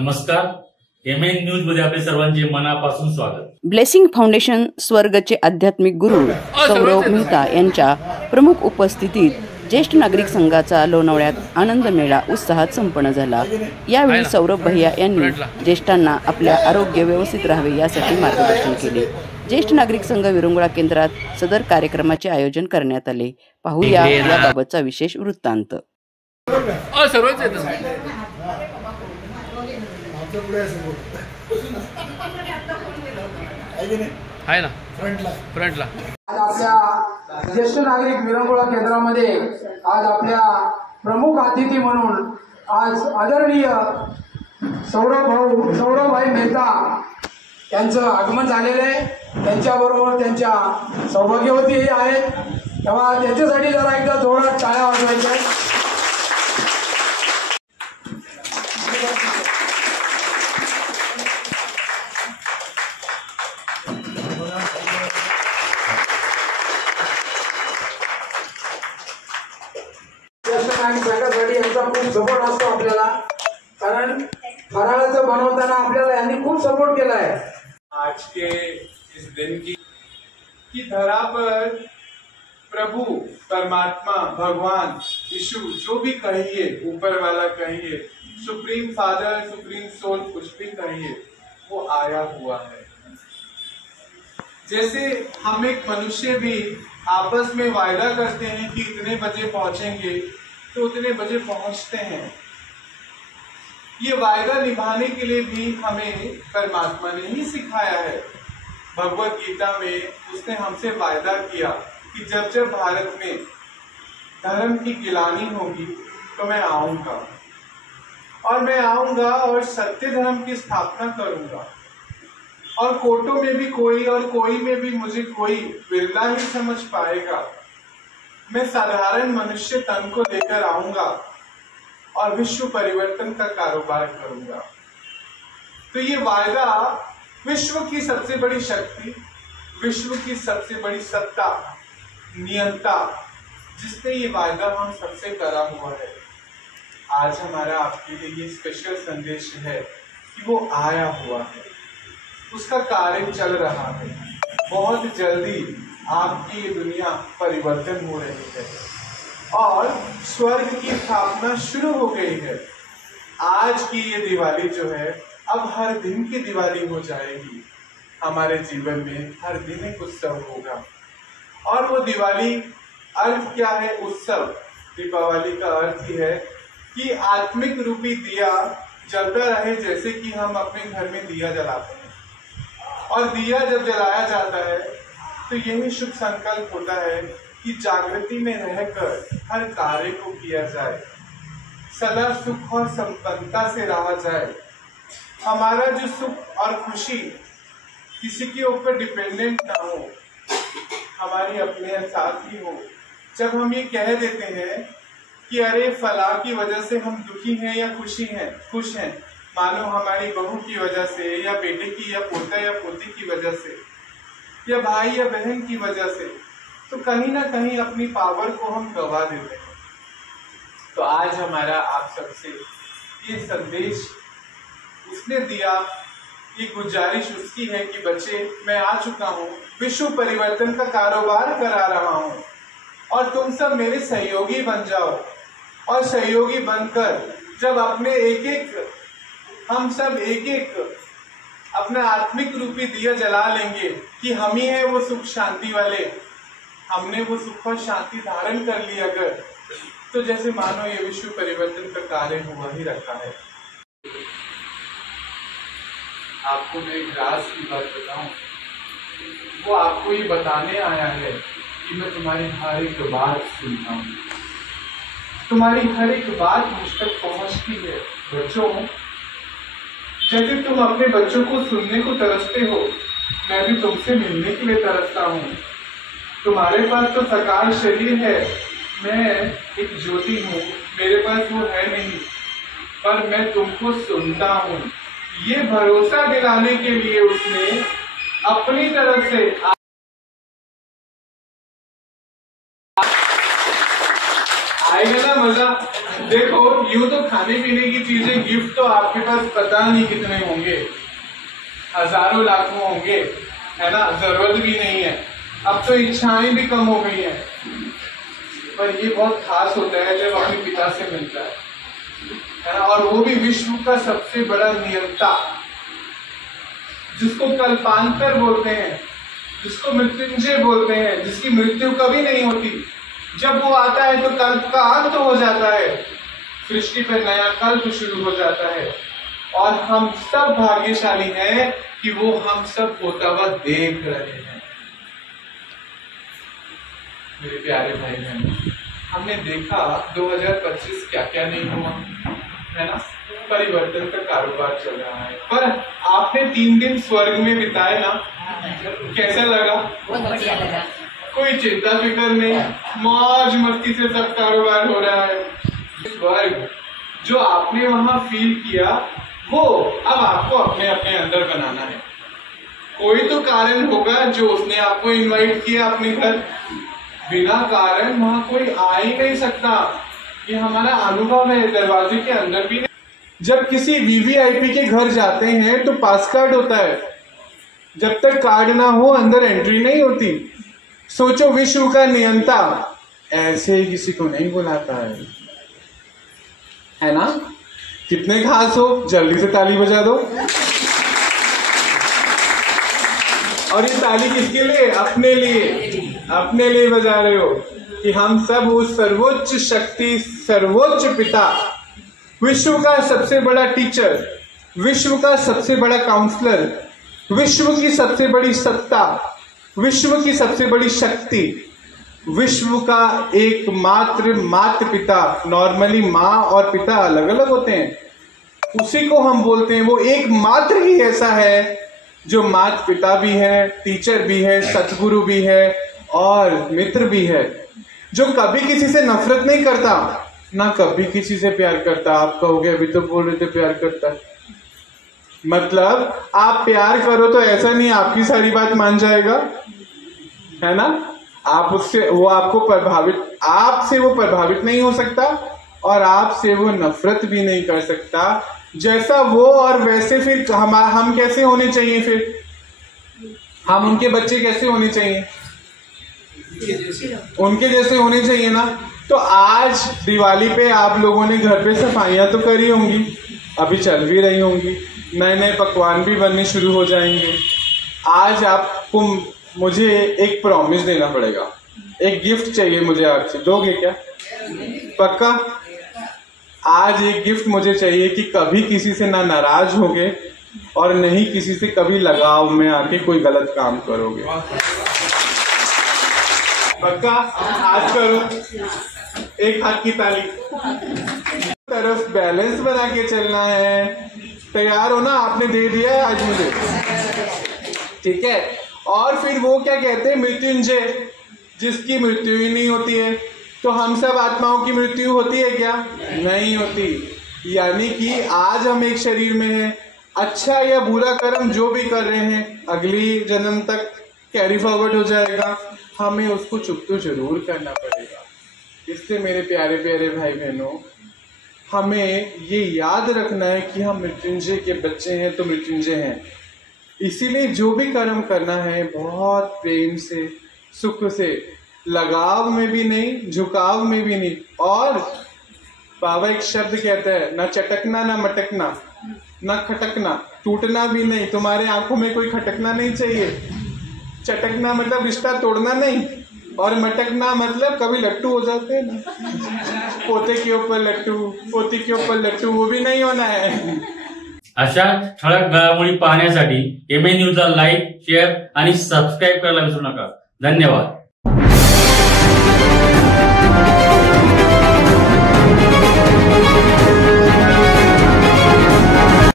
नमस्कार, MN news मध्ये आपले सर्वांचे मनापासून स्वागत। ब्लेसिंग फाउंडेशन स्वर्गचे आध्यात्मिक गुरु सौरभ मेहता यांच्या प्रमुख उपस्थितीत ज्येष्ठ नागरिक संघाचा लोणावळ्यात आनंद मेळा उत्साहात संपन्न झाला। यावेळी सौरभ भैया यांनी ज्येष्ठांना आपल्या आरोग्य व्यवस्थित राहावे यासाठी मार्गदर्शन केले। ज्येष्ठ नागरिक संघ विरंगुळा केंद्रात सदर कार्यक्रमाचे आयोजन करण्यात आले। पाहूया याबाबतचा विशेष वृत्तांत। आहे ना फ्रंटला आज आपल्या ज्येष्ठ नागरिक विरंगुळा केंद्रामध्ये आज आपल्या प्रमुख अतिथी म्हणून आज आदरणीय सौरभभाई मेहता यांचं आगमन झालेलं आहे। त्यांच्याबरोबर त्यांच्या सौभाग्यवती आहेत, तेव्हा त्यांच्यासाठी जरा एकदा जोरात टाळ्या वाजवायच्या। संघासाठी यांचा खूप सपोर्ट असतो आपल्याला, कारण फराळाचं बनवताना आपल्याला यांनी खूप सपोर्ट केला है। आज के इस दिन की धरा पर प्रभु परमात्मा भगवान यीशु जो भी कहिए, ऊपर वाला कहिए, सुप्रीम फादर सुप्रीम सोल कुछ भी कहिए, वो आया हुआ है। जैसे हम एक मनुष्य भी आपस में वायदा करते हैं कि इतने बजे पहुंचेंगे तो उतने बजे पहुंचते हैं। ये वायदा निभाने के लिए भी हमें परमात्मा ने ही सिखाया है। भगवत गीता में उसने हमसे वायदा किया कि जब जब भारत में धर्म की गिलानी होगी तो मैं आऊंगा, और मैं आऊंगा और सत्य धर्म की स्थापना करूंगा, और कोटों में भी कोई और कोई में भी मुझे कोई बिरला ही समझ पाएगा। मैं साधारण मनुष्य तन को लेकर आऊंगा और विश्व परिवर्तन का कारोबार करूंगा। तो ये वायदा विश्व की सबसे बड़ी शक्ति, विश्व की सबसे बड़ी सत्ता, नियंता, जिसने ये वायदा हम सबसे करा हुआ है। आज हमारा आपके लिए ये स्पेशल संदेश है कि वो आया हुआ है, उसका कार्य चल रहा है। बहुत जल्दी आपकी ये दुनिया परिवर्तन हो रही है और स्वर्ग की स्थापना शुरू हो गई है। आज की ये दिवाली जो है अब हर दिन की दिवाली हो जाएगी। हमारे जीवन में हर दिन एक उत्सव होगा, और वो दिवाली अर्थ क्या है? उत्सव। दीपावली का अर्थ ही है कि आत्मिक रूपी दिया जलता रहे, जैसे कि हम अपने घर में दिया जलाते हैं। और दिया जब जलाया जाता है तो यही शुभ संकल्प होता है कि जागृति में रहकर हर कार्य को किया जाए, सदा सुख और संपन्नता से रहा जाए। हमारा जो सुख और खुशी किसी के ऊपर डिपेंडेंट ना हो, हमारी अपने साथ ही हो। जब हम ये कह देते हैं कि अरे फला की वजह से हम दुखी हैं या खुश हैं, मानो हमारी बहू की वजह से, या बेटे की या पोता या पोती की वजह से, या भाई या बहन की वजह से, तो कहीं ना कहीं अपनी पावर को हम गवा देते हैं। तो आज हमारा आप सबसे ये संदेश उसने दिया, ये गुजारिश उसकी है कि बच्चे, मैं आ चुका हूँ, विश्व परिवर्तन का कारोबार करा रहा हूँ, और तुम सब मेरे सहयोगी बन जाओ। और सहयोगी बनकर जब अपने हम सब एक एक अपना आत्मिक रूपी दिया जला लेंगे कि हम ही है वो सुख शांति वाले, हमने वो सुख और शांति धारण कर ली अगर, तो जैसे मानो ये विश्व परिवर्तन का कार्य हुआ ही रखा है। आपको मैं एक राज की बात बताऊं, वो आपको ये बताने आया है कि मैं तुम्हारी हर एक बात सुनता हूँ, तुम्हारी हर एक बात मुझ तक पहुंचती है। बच्चों, जैसे तुम अपने बच्चों को सुनने को तरसते हो, मैं भी तुमसे मिलने के लिए तरसता हूँ। तुम्हारे पास तो साकार शरीर है, मैं एक ज्योति हूँ, मेरे पास वो है नहीं, पर मैं तुमको सुनता हूँ। ये भरोसा दिलाने के लिए उसने अपनी तरफ से आएगा ना मजा। देखो यूं तो खाने पीने की चीजें गिफ्ट तो आपके पास पता नहीं कितने होंगे, हजारों लाखों होंगे, है ना, जरूरत भी नहीं है। अब तो इच्छाएं भी कम हो गई हैं, पर ये बहुत खास होता है जब अपने पिता से मिलता है ना, और वो भी विश्व का सबसे बड़ा नियंता, जिसको कल्पांतर बोलते हैं, जिसको मृत्युंजय बोलते हैं, जिसकी मृत्यु कभी नहीं होती। जब वो आता है तो कल्प का अंत हो जाता है, सृष्टि पर नया कल्प शुरू हो जाता है। और हम सब भाग्यशाली हैं कि वो हम सब होता हुआ देख रहे हैं। मेरे प्यारे भाई बहन, हमने देखा 2025 क्या क्या नहीं हुआ, है ना, परिवर्तन का कारोबार चल रहा है। पर आपने 3 दिन स्वर्ग में बिताए ना, कैसा लगा? बहुत बढ़िया लगा। कोई चिंता फिक्र नहीं, मौज मस्ती से सब कारोबार हो रहा है। स्वर्ग जो आपने वहां फील किया, वो अब आपको अपने अपने अंदर बनाना है। कोई तो कारण होगा जो उसने आपको इनवाइट किया अपने घर, बिना कारण वहां कोई आ ही नहीं सकता। ये हमारा अनुभव है, दरवाजे के अंदर भी नहीं। जब किसी वीवीआईपी के घर जाते हैं तो पास कार्ड होता है, जब तक कार्ड ना हो अंदर एंट्री नहीं होती। सोचो विश्व का नियंता ऐसे ही किसी को नहीं बुलाता है ना? कितने खास हो, जल्दी से ताली बजा दो। और ये ताली किसके लिए? अपने लिए, अपने लिए बजा रहे हो कि हम सब उस सर्वोच्च शक्ति, सर्वोच्च पिता, विश्व का सबसे बड़ा टीचर, विश्व का सबसे बड़ा काउंसलर, विश्व की सबसे बड़ी सत्ता, विश्व की सबसे बड़ी शक्ति, विश्व का एकमात्र माता पिता। नॉर्मली माँ और पिता अलग अलग होते हैं, उसी को हम बोलते हैं। वो एकमात्र ही ऐसा है जो माता पिता भी है, टीचर भी है, सतगुरु भी है और मित्र भी है, जो कभी किसी से नफरत नहीं करता, ना कभी किसी से प्यार करता। आप कहोगे अभी तो बोल रहे थे प्यार करता, मतलब आप प्यार करो तो ऐसा नहीं आपकी सारी बात मान जाएगा, है ना? आप उससे, वो आपको प्रभावित, आपसे वो प्रभावित नहीं हो सकता और आपसे वो नफरत भी नहीं कर सकता। जैसा वो और वैसे फिर हम कैसे होने चाहिए? फिर हम उनके बच्चे कैसे होने चाहिए? उनके जैसे होने चाहिए ना। तो आज दिवाली पे आप लोगों ने घर पे सफाइयां तो करी होंगी, अभी चल भी रही होंगी, नए नए पकवान भी बनने शुरू हो जाएंगे। आज आपको मुझे एक प्रॉमिस देना पड़ेगा, एक गिफ्ट चाहिए मुझे आपसे, दोगे क्या? पक्का? आज एक गिफ्ट मुझे चाहिए कि कभी किसी से ना नाराज होगे और नहीं किसी से कभी लगाव में आके कोई गलत काम करोगे। पक्का? आज करो, एक हाथ की ताली। तरफ बैलेंस बना के चलना है। तैयार हो ना? आपने दे दिया है आज मुझे, ठीक है? और फिर वो क्या कहते हैं? मृत्युंजय, जिसकी मृत्यु ही नहीं होती है। तो हम सब आत्माओं की मृत्यु होती है क्या? नहीं होती। यानी कि आज हम एक शरीर में हैं, अच्छा या बुरा कर्म जो भी कर रहे हैं अगली जन्म तक कैरी फॉरवर्ड हो जाएगा, हमें उसको चुप तो जरूर करना पड़ेगा। इससे मेरे प्यारे प्यारे भाई बहनों, हमें ये याद रखना है कि हम मृत्युंजय के बच्चे हैं तो मृत्युंजय हैं। इसीलिए जो भी कर्म करना है बहुत प्रेम से, सुख से, लगाव में भी नहीं, झुकाव में भी नहीं। और बाबा एक शब्द कहता है, ना चटकना, ना मटकना, ना खटकना, टूटना भी नहीं। तुम्हारे आंखों में कोई खटकना नहीं चाहिए। चटकना मतलब रिश्ता तोड़ना नहीं, और मटकना मतलब कभी लट्टू हो जाते हैं ना, पोते के ऊपर लट्टू, पोती के ऊपर लट्टू, वो भी नहीं होना है। अशा ठळक घडामोडी पाहण्यासाठी एमएन न्यूजला लाईक, शेअर आणि सबस्क्राईब करायला विसरू नका। धन्यवाद।